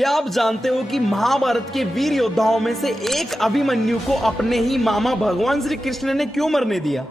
क्या आप जानते हो कि महाभारत के वीर योद्धाओं में से एक अभिमन्यु को अपने ही मामा भगवान श्री कृष्ण ने क्यों मरने दिया?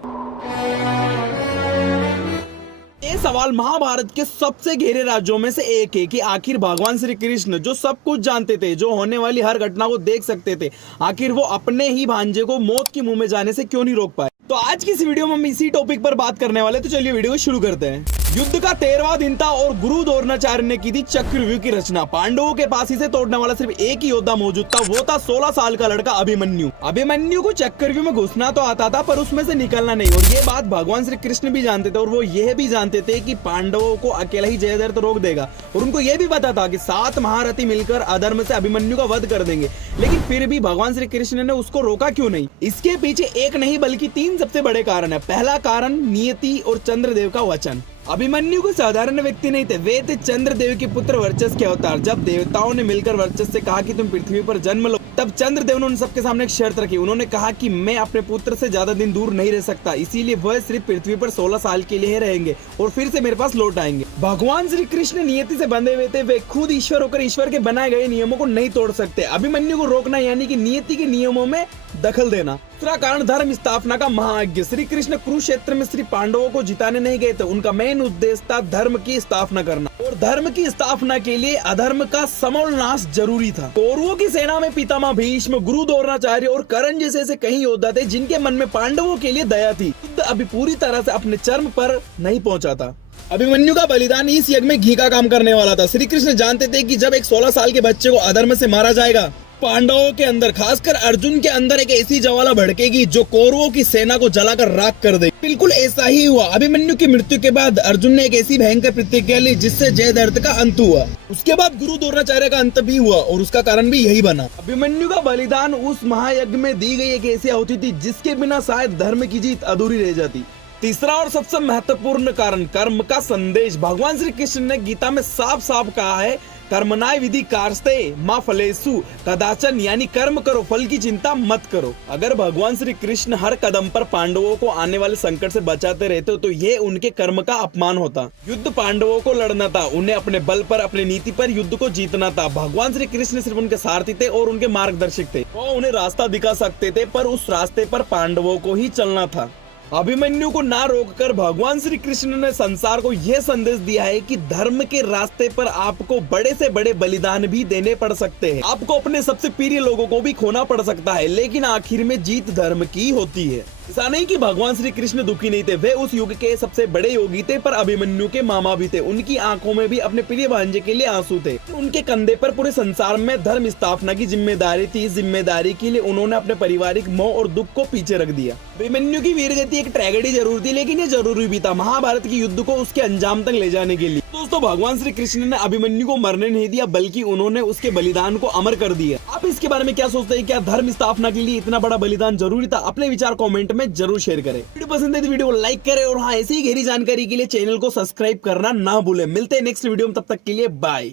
ये सवाल महाभारत के सबसे गहरे राज्यों में से एक है कि आखिर भगवान श्री कृष्ण जो सब कुछ जानते थे, जो होने वाली हर घटना को देख सकते थे, आखिर वो अपने ही भांजे को मौत के मुंह में जाने से क्यों नहीं रोक पाए। तो आज की इस वीडियो में हम इसी टॉपिक पर बात करने वाले, तो चलिए वीडियो को शुरू करते हैं। युद्ध का 13वां दिन था और गुरु द्रोणाचार्य ने की थी चक्रव्यूह की रचना। पांडवों के पास इसे तोड़ने वाला सिर्फ एक ही योद्धा मौजूद था, वो था 16 साल का लड़का अभिमन्यु। अभिमन्यु को चक्रव्यूह में घुसना तो आता था, पर उसमें से निकलना नहीं। और ये बात भगवान श्री कृष्ण भी जानते थे, और वो यह भी जानते थे कि पांडवों को अकेला ही जयद्रथ रोक देगा। और उनको यह भी पता था कि 7 महारथी मिलकर अधर्म से अभिमन्यु का वध कर देंगे। लेकिन फिर भी भगवान श्री कृष्ण ने उसको रोका क्यों नहीं? इसके पीछे एक नहीं बल्कि 3 सबसे बड़े कारण है। पहला कारण नियति और चंद्रदेव का वचन। अभिमन्यु को साधारण व्यक्ति नहीं थे, वे थे चंद्रदेव के पुत्र वर्चस के अवतार। जब देवताओं ने मिलकर वर्चस से कहा कि तुम पृथ्वी पर जन्म लो, तब चंद्रदेव ने उन सबके सामने एक शर्त रखी। उन्होंने कहा कि मैं अपने पुत्र से ज्यादा दिन दूर नहीं रह सकता, इसीलिए वह सिर्फ पृथ्वी पर 16 साल के लिए रहेंगे और फिर से मेरे पास लौट आएंगे। भगवान श्री कृष्ण नियति से बंधे हुए थे, वे खुद ईश्वर होकर ईश्वर के बनाए गए नियमों को नहीं तोड़ सकते। अभिमन्यु को रोकना यानी कि नियति के नियमों में दखल देना। दूसरा कारण धर्म स्थापना का महायज्ञ। श्री कृष्ण कुरुक्षेत्र में श्री पांडवों को जिताने नहीं गए थे, उनका मेन उद्देश्य था धर्म की स्थापना करना। और धर्म की स्थापना के लिए अधर्म का समूल नाश जरूरी था। कौरवों की सेना में पितामह भीष्म, गुरु द्रोणाचार्य और कर्ण जैसे ऐसे कई योद्धा थे जिनके मन में पांडवों के लिए दया थी। युद्ध अभी पूरी तरह से अपने चरम पर नहीं पहुंचा था। अभिमन्यु का बलिदान इस यज्ञ में घी का काम करने वाला था। श्री कृष्ण जानते थे कि जब एक 16 साल के बच्चे को अधर्म से मारा जाएगा, पांडवों के अंदर, खासकर अर्जुन के अंदर, एक ऐसी ज्वाला भड़केगी जो कौरवों की सेना को जलाकर राख कर देगी। बिल्कुल ऐसा ही हुआ। अभिमन्यु की मृत्यु के बाद अर्जुन ने एक ऐसी भयंकर प्रतिज्ञा ली जिससे जयद्रथ का अंत हुआ। उसके बाद गुरु द्रोणाचार्य का अंत भी हुआ और उसका कारण भी यही बना। अभिमन्यु का बलिदान उस महायज्ञ में दी गई एक ऐसी आहुति थी जिसके बिना शायद धर्म की जीत अधूरी रह जाती। तीसरा और सबसे महत्वपूर्ण कारण कर्म का संदेश। भगवान श्री कृष्ण ने गीता में साफ साफ कहा है, कर्मणाय विधि कारस्ते मां फलेषु कदाचन, यानी कर्म करो, फल की चिंता मत करो। अगर भगवान श्री कृष्ण हर कदम पर पांडवों को आने वाले संकट से बचाते रहते तो ये उनके कर्म का अपमान होता। युद्ध पांडवों को लड़ना था, उन्हें अपने बल पर, अपनी नीति पर युद्ध को जीतना था। भगवान श्री कृष्ण सिर्फ उनके सारथी थे और उनके मार्गदर्शक थे। वो उन्हें रास्ता दिखा सकते थे, पर उस रास्ते पर पांडवों को ही चलना था। अभिमन्यु को ना रोककर भगवान श्री कृष्ण ने संसार को यह संदेश दिया है कि धर्म के रास्ते पर आपको बड़े से बड़े बलिदान भी देने पड़ सकते हैं। आपको अपने सबसे प्रिय लोगों को भी खोना पड़ सकता है, लेकिन आखिर में जीत धर्म की होती है। ऐसा नहीं कि भगवान श्री कृष्ण दुखी नहीं थे, वे उस युग के सबसे बड़े योगी थे, पर अभिमन्यु के मामा भी थे। उनकी आंखों में भी अपने प्रिय भांजे के लिए आंसू थे। उनके कंधे पर पूरे संसार में धर्म स्थापना की जिम्मेदारी थी। इस जिम्मेदारी के लिए उन्होंने अपने पारिवारिक मोह और दुख को पीछे रख दिया। अभिमन्यु की वीरगति एक ट्रेजेडी जरूर थी, लेकिन ये जरूरी भी था महाभारत के युद्ध को उसके अंजाम तक ले जाने के लिए। दोस्तों, भगवान श्री कृष्ण ने अभिमन्यु को मरने नहीं दिया, बल्कि उन्होंने उसके बलिदान को अमर कर दिया। आप इसके बारे में क्या सोचते हैं? क्या धर्म स्थापना के लिए इतना बड़ा बलिदान जरूरी था? अपने विचार कमेंट में जरूर शेयर करें। वीडियो पसंद है तो वीडियो को लाइक करें, और हाँ, ऐसी ही गहरी जानकारी के लिए चैनल को सब्सक्राइब करना ना भूलें। मिलते हैं नेक्स्ट वीडियो में, तब तक के लिए बाय।